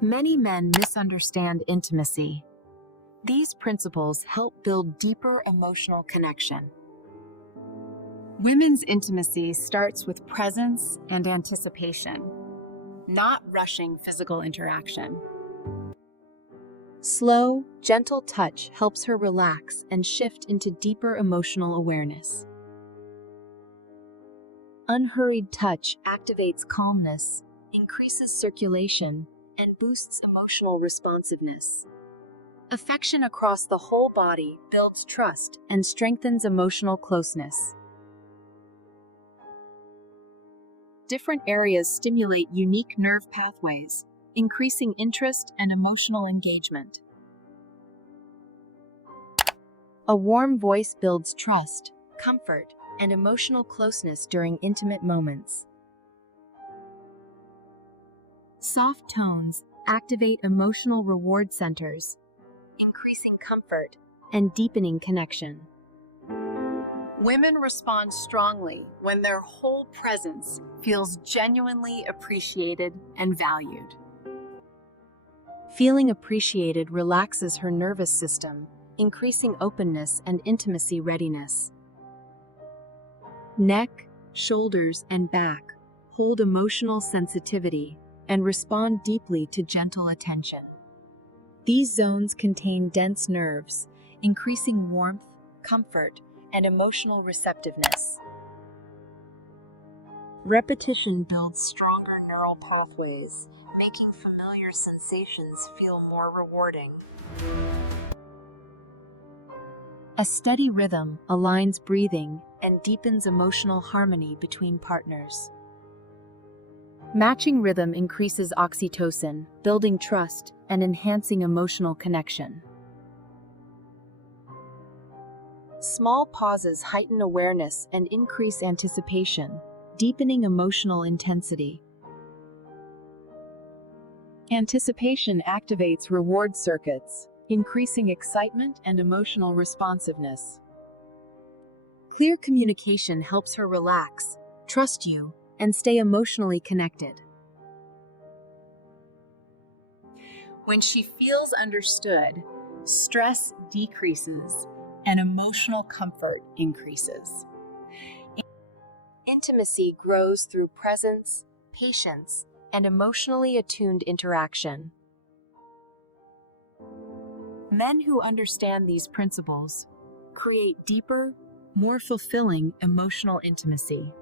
Many men misunderstand intimacy. These principles help build deeper emotional connection. Women's intimacy starts with presence and anticipation, not rushing physical interaction. Slow, gentle touch helps her relax and shift into deeper emotional awareness. Unhurried touch activates calmness, increases circulation, and boosts emotional responsiveness. Affection across the whole body builds trust and strengthens emotional closeness. Different areas stimulate unique nerve pathways, increasing interest and emotional engagement. A warm voice builds trust, comfort, and emotional closeness during intimate moments. Soft tones activate emotional reward centers, increasing comfort and deepening connection. Women respond strongly when their whole presence feels genuinely appreciated and valued. Feeling appreciated relaxes her nervous system, increasing openness and intimacy readiness. Neck, shoulders, and back hold emotional sensitivity and respond deeply to gentle attention. These zones contain dense nerves, increasing warmth, comfort, and emotional receptiveness. Repetition builds stronger neural pathways, making familiar sensations feel more rewarding. A steady rhythm aligns breathing and deepens emotional harmony between partners. Matching rhythm increases oxytocin, building trust and enhancing emotional connection. Small pauses heighten awareness and increase anticipation, deepening emotional intensity. Anticipation activates reward circuits, increasing excitement and emotional responsiveness. Clear communication helps her relax, trust you, and stay emotionally connected. When she feels understood, stress decreases and emotional comfort increases. Intimacy grows through presence, patience, and emotionally attuned interaction. Men who understand these principles create deeper, more fulfilling emotional intimacy.